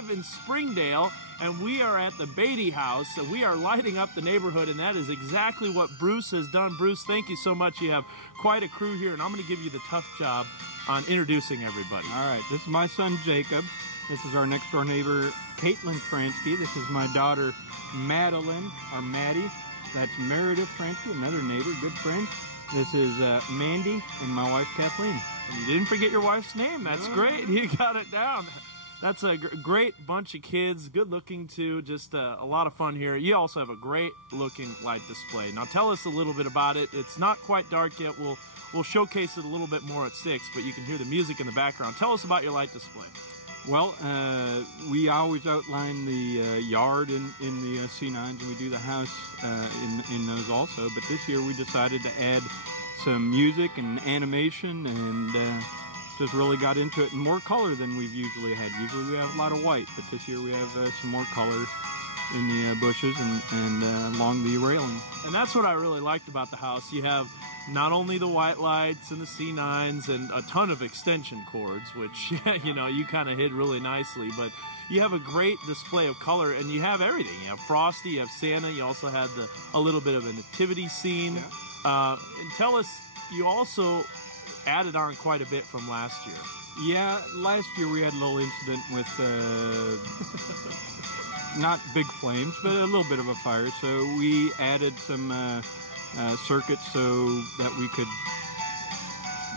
live in Springdale, and we are at the Beatty House. So we are lighting up the neighborhood, and that is exactly what Bruce has done. Bruce, thank you so much. You have quite a crew here, and I'm going to give you the tough job on introducing everybody. All right, this is my son, Jacob. This is our next-door neighbor, Caitlin Fransky. This is my daughter, Madeline, or Maddie. That's Meredith Fransky, another neighbor, good friend. This is Mandy and my wife, Kathleen. And you didn't forget your wife's name. That's great. You got it down. That's a great bunch of kids, good-looking, too. Just a lot of fun here. You also have a great-looking light display. Now, tell us a little bit about it. It's not quite dark yet. We'll showcase it a little bit more at 6, but you can hear the music in the background. Tell us about your light display. Well, we always outline the yard in the C9s, and we do the house in those also. But this year we decided to add some music and animation, and just really got into it. And more color than we've usually had. Usually we have a lot of white, but this year we have some more color in the bushes and along the railing. And that's what I really liked about the house. You have not only the white lights and the C9s and a ton of extension cords, which, you know, you kind of hid really nicely, but you have a great display of color, and you have everything. You have Frosty, you have Santa, you also had a little bit of a nativity scene. Yeah. And tell us, you also added on quite a bit from last year. Yeah, last year we had a little incident with not big flames, but a little bit of a fire, so we added some circuits so that we could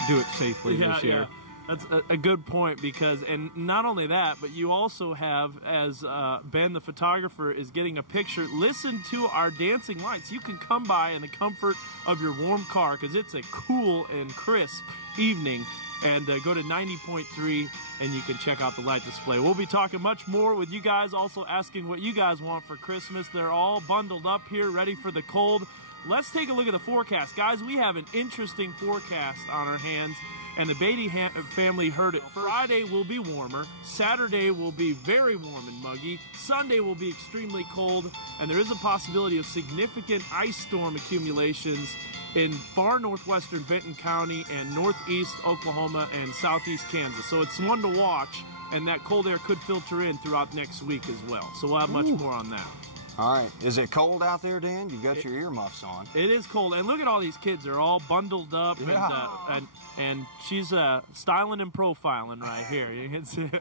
do it safely this year. Yeah. That's a good point, because, and not only that, but you also have, as Ben the photographer is getting a picture, listen to our dancing lights. You can come by in the comfort of your warm car, because it's a cool and crisp evening, and go to 90.3 and you can check out the light display. We'll be talking much more with you guys, also asking what you guys want for Christmas. They're all bundled up here, ready for the cold. Let's take a look at the forecast. Guys, we have an interesting forecast on our hands, and the Beatty family heard it. Friday will be warmer. Saturday will be very warm and muggy. Sunday will be extremely cold, and there is a possibility of significant ice storm accumulations in far northwestern Benton County and northeast Oklahoma and southeast Kansas. So it's one to watch, and that cold air could filter in throughout next week as well. So we'll have much more on that. All right. Is it cold out there, Dan? You've got your earmuffs on. It is cold. And look at all these kids. They're all bundled up. Yeah. And she's styling and profiling right here. You can see.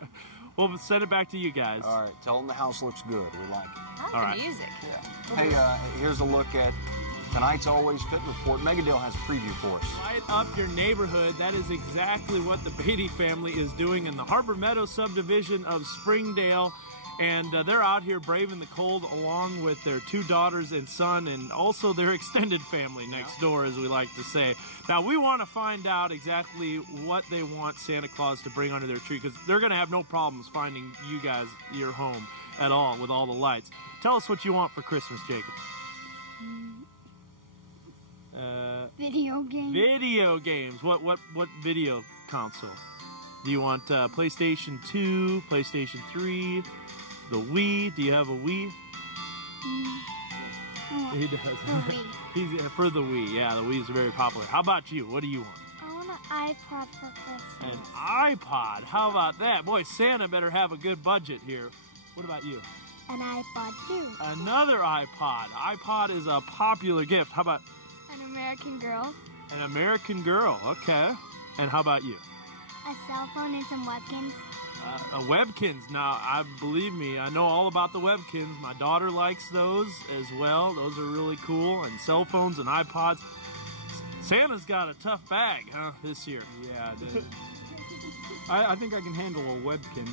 We'll send it back to you guys. All right. Tell them the house looks good. We like it. I like the music. Yeah. Hey, here's a look at tonight's Always Fit report. Megadale has a preview for us. Light up your neighborhood. That is exactly what the Beatty family is doing in the Harbor Meadow subdivision of Springdale. And they're out here braving the cold along with their 2 daughters and son, and also their extended family next door, as we like to say. Now, we want to find out exactly what they want Santa Claus to bring under their tree, because they're going to have no problems finding you guys your home at all with all the lights. Tell us what you want for Christmas, Jacob. Video games. Video games. What video console? Do you want PlayStation 2, PlayStation 3, the Wii? Do you have a Wii? He does. He's for the Wii. Yeah, the Wii is very popular. How about you? What do you want? I want an iPod for Christmas. An iPod? How about that? Boy, Santa better have a good budget here. What about you? An iPod too. Another iPod. iPod is a popular gift. How about An American Girl. An American Girl? Okay. And how about you? A cell phone and some webkins. Webkins. Now, believe me, I know all about the webkins. My daughter likes those as well. Those are really cool. And cell phones and iPods. Santa's got a tough bag, huh, this year? Yeah, I think I can handle a webkin.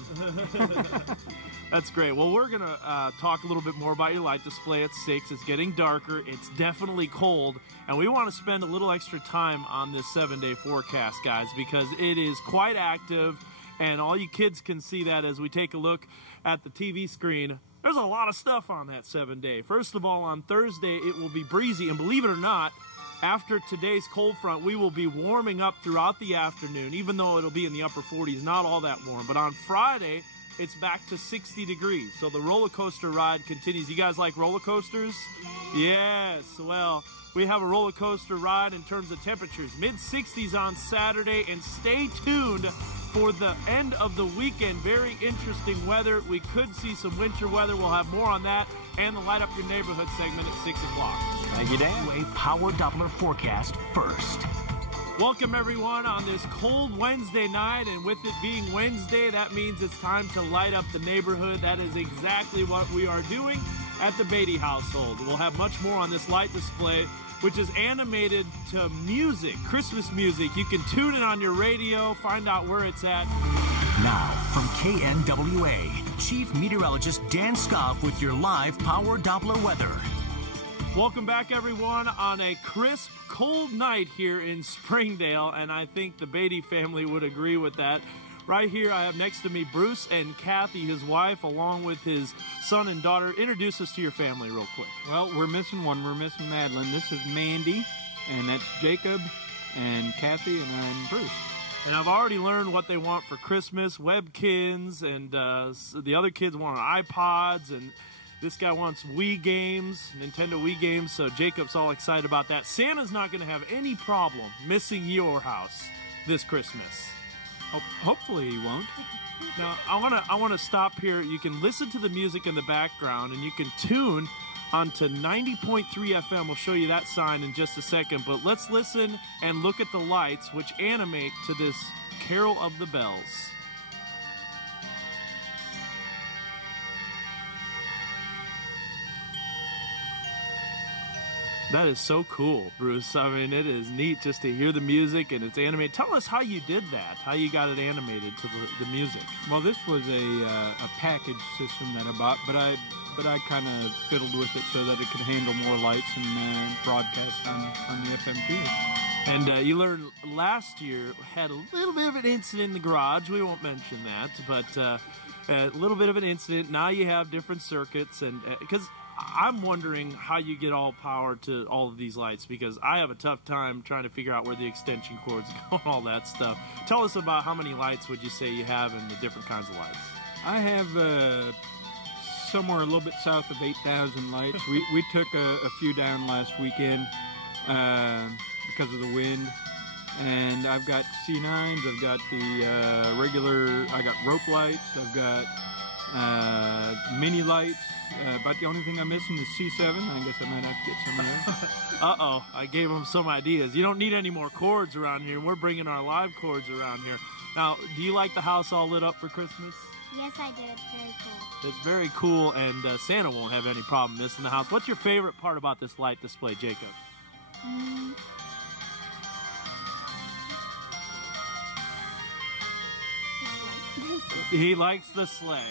That's great. Well, we're going to talk a little bit more about your light display at 6. It's getting darker. It's definitely cold. And we want to spend a little extra time on this 7-day forecast, guys, because it is quite active. And all you kids can see that as we take a look at the TV screen. There's a lot of stuff on that 7-day. First of all, on Thursday, it will be breezy. And believe it or not, after today's cold front, we will be warming up throughout the afternoon, even though it'll be in the upper 40s, not all that warm. But on Friday, it's back to 60 degrees. So the roller coaster ride continues. You guys like roller coasters? Yes. Well, we have a roller coaster ride in terms of temperatures. Mid-60s on Saturday, and stay tuned for the end of the weekend. Very interesting weather. We could see some winter weather. We'll have more on that and the Light Up Your Neighborhood segment at 6 o'clock. Thank you, Dan. A Power Doppler forecast first. Welcome, everyone, on this cold Wednesday night. And with it being Wednesday, that means it's time to light up the neighborhood. That is exactly what we are doing at the Beatty household. We'll have much more on this light display, which is animated to music, Christmas music. You can tune it on your radio, find out where it's at. Now, from KNWA, Chief Meteorologist Dan Scoff with your live Power Doppler weather. Welcome back, everyone, on a crisp, cold night here in Springdale, and I think the Beatty family would agree with that. Right here, I have next to me Bruce and Kathy, his wife, along with his son and daughter. Introduce us to your family real quick. Well, we're missing one. We're missing Madeline. This is Mandy, and that's Jacob, and Kathy, and I'm Bruce. And I've already learned what they want for Christmas, Webkins, and the other kids want iPods, and this guy wants Wii games, Nintendo Wii games, so Jacob's all excited about that. Santa's not going to have any problem missing your house this Christmas. Hopefully he won't. Now, I want to stop here. You can listen to the music in the background, and you can tune onto 90.3 FM. We'll show you that sign in just a second, but let's listen and look at the lights, which animate to this Carol of the Bells. That is so cool, Bruce. I mean, it is neat just to hear the music and it's animated. Tell us how you did that, how you got it animated to the music. Well, this was a package system that I bought, but I kind of fiddled with it so that it could handle more lights and broadcast on the FM too. And you learned last year had a little bit of an incident in the garage. We won't mention that, but a little bit of an incident. Now you have different circuits, and because I'm wondering how you get all power to all of these lights, because I have a tough time trying to figure out where the extension cords go and all that stuff. Tell us about how many lights would you say you have and the different kinds of lights. I have somewhere a little bit south of 8,000 lights. We took a few down last weekend because of the wind. And I've got C9s, I've got the regular, I got rope lights, I've got mini lights. But the only thing I'm missing is C7. I guess I might have to get some of those. Uh-oh, I gave them some ideas. You don't need any more cords around here. We're bringing our live cords around here. Now, do you like the house all lit up for Christmas? Yes, I do. It's very cool. It's very cool, and Santa won't have any problem missing the house. What's your favorite part about this light display, Jacob? He likes the sleigh.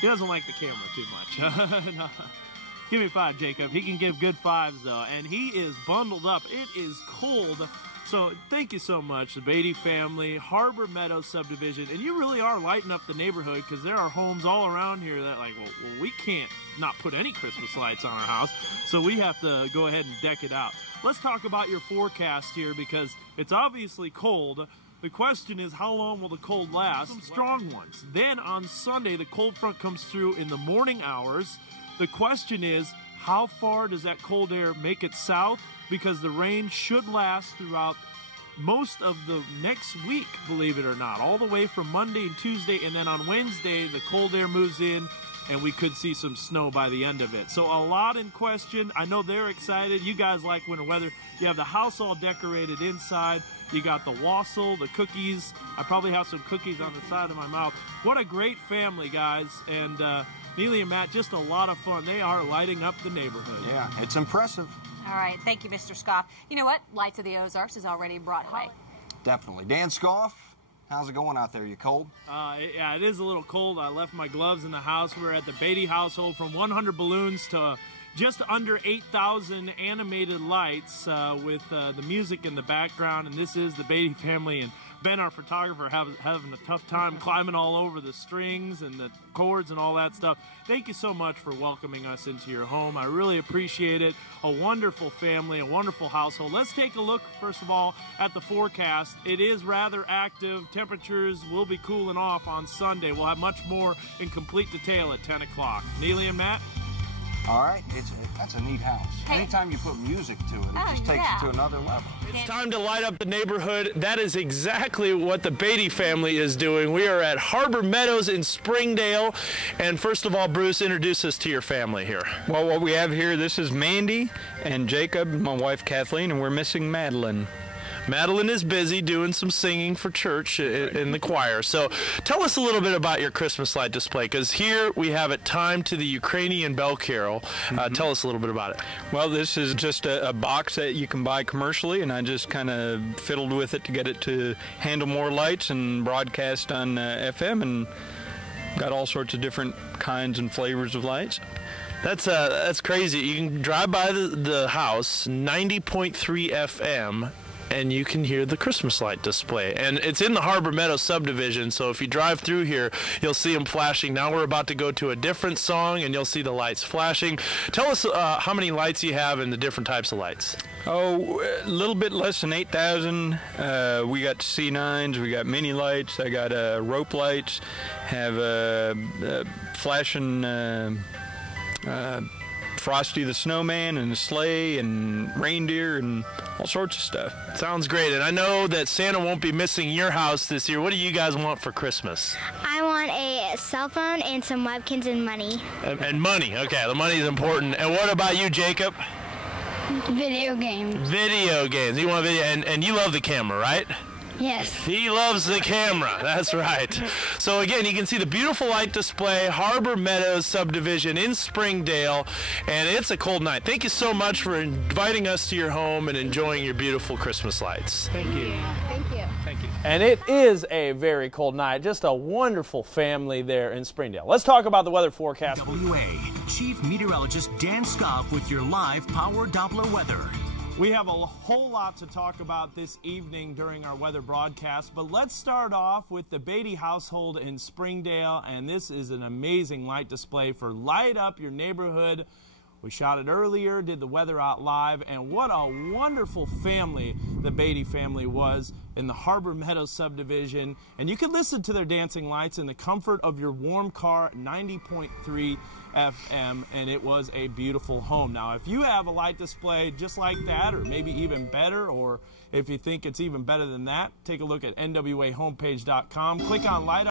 He doesn't like the camera too much. No. Give me 5, Jacob. He can give good 5s, though. And he is bundled up. It is cold. So thank you so much, the Beatty family, Harbor Meadows subdivision. And you really are lighting up the neighborhood, because there are homes all around here that like, well, we can't not put any Christmas lights on our house. So we have to go ahead and deck it out. Let's talk about your forecast here, because it's obviously cold. The question is, how long will the cold last? Some strong ones. Then on Sunday, the cold front comes through in the morning hours. The question is, how far does that cold air make it south? Because the rain should last throughout most of the next week, believe it or not, all the way from Monday and Tuesday. And then on Wednesday, the cold air moves in, and we could see some snow by the end of it. So a lot in question. I know they're excited. You guys like winter weather. You have the house all decorated inside. You got the wassail, the cookies. I probably have some cookies on the side of my mouth. What a great family, guys. And Neely and Matt, just a lot of fun. They are lighting up the neighborhood. Yeah, it's impressive. All right. Thank you, Mr. Scoff. You know what? Lights of the Ozarks is already brought high. Definitely. Dan Scoff, how's it going out there? You cold? Yeah, it is a little cold. I left my gloves in the house. We're at the Beatty household, from 100 balloons to just under 8,000 animated lights with the music in the background. And this is the Beatty family, and Ben, our photographer, having a tough time climbing all over the strings and the cords and all that stuff. Thank you so much for welcoming us into your home. I really appreciate it. A wonderful family, a wonderful household. Let's take a look, first of all, at the forecast. It is rather active. Temperatures will be cooling off on Sunday. We'll have much more in complete detail at 10 o'clock. Neely and Matt? All right, that's a neat house. Hey. Anytime you put music to it, it just takes it to another level. It's time to light up the neighborhood. That is exactly what the Beatty family is doing. We are at Harbor Meadows in Springdale. And first of all, Bruce, introduce us to your family here. Well, what we have here, this is Mandy and Jacob, my wife Kathleen, and we're missing Madeline. Madeline is busy doing some singing for church in the choir. So tell us a little bit about your Christmas light display, because here we have it timed to the Ukrainian Bell Carol. Tell us a little bit about it. Well, this is just a box that you can buy commercially, and I just kind of fiddled with it to get it to handle more lights and broadcast on FM, and got all sorts of different kinds and flavors of lights. That's crazy. You can drive by the house, 90.3 FM, and you can hear the Christmas light display. And it's in the Harbor Meadows subdivision, so if you drive through here, you'll see them flashing. Now we're about to go to a different song, and you'll see the lights flashing. Tell us how many lights you have and the different types of lights. Oh, a little bit less than 8,000. We got C9s, we got mini lights, I got rope lights, have flashing Frosty the Snowman and a sleigh and reindeer and all sorts of stuff. Sounds great. And I know that Santa won't be missing your house this year. What do you guys want for Christmas? I want a cell phone and some webkins and money. And money. Okay, the money is important. And what about you, Jacob? Video games. Video games. You want video, and you love the camera, right? Yes. He loves the camera. That's right. So again, you can see the beautiful light display, Harbor Meadows subdivision in Springdale, and it's a cold night. Thank you so much for inviting us to your home and enjoying your beautiful Christmas lights. Thank you. Thank you. Thank you. And it is a very cold night. Just a wonderful family there in Springdale. Let's talk about the weather forecast. WA, Chief Meteorologist Dan Scoff with your live Power Doppler weather. We have a whole lot to talk about this evening during our weather broadcast, but let's start off with the Beatty household in Springdale, and this is an amazing light display for Light Up Your Neighborhood. We shot it earlier, did the weather out live, and what a wonderful family the Beatty family was in the Harbor Meadows subdivision. And you can listen to their dancing lights in the comfort of your warm car, 90.3 FM, and it was a beautiful home. Now, if you have a light display just like that, or maybe even better, or if you think it's even better than that, take a look at nwahomepage.com. Click on Light Up.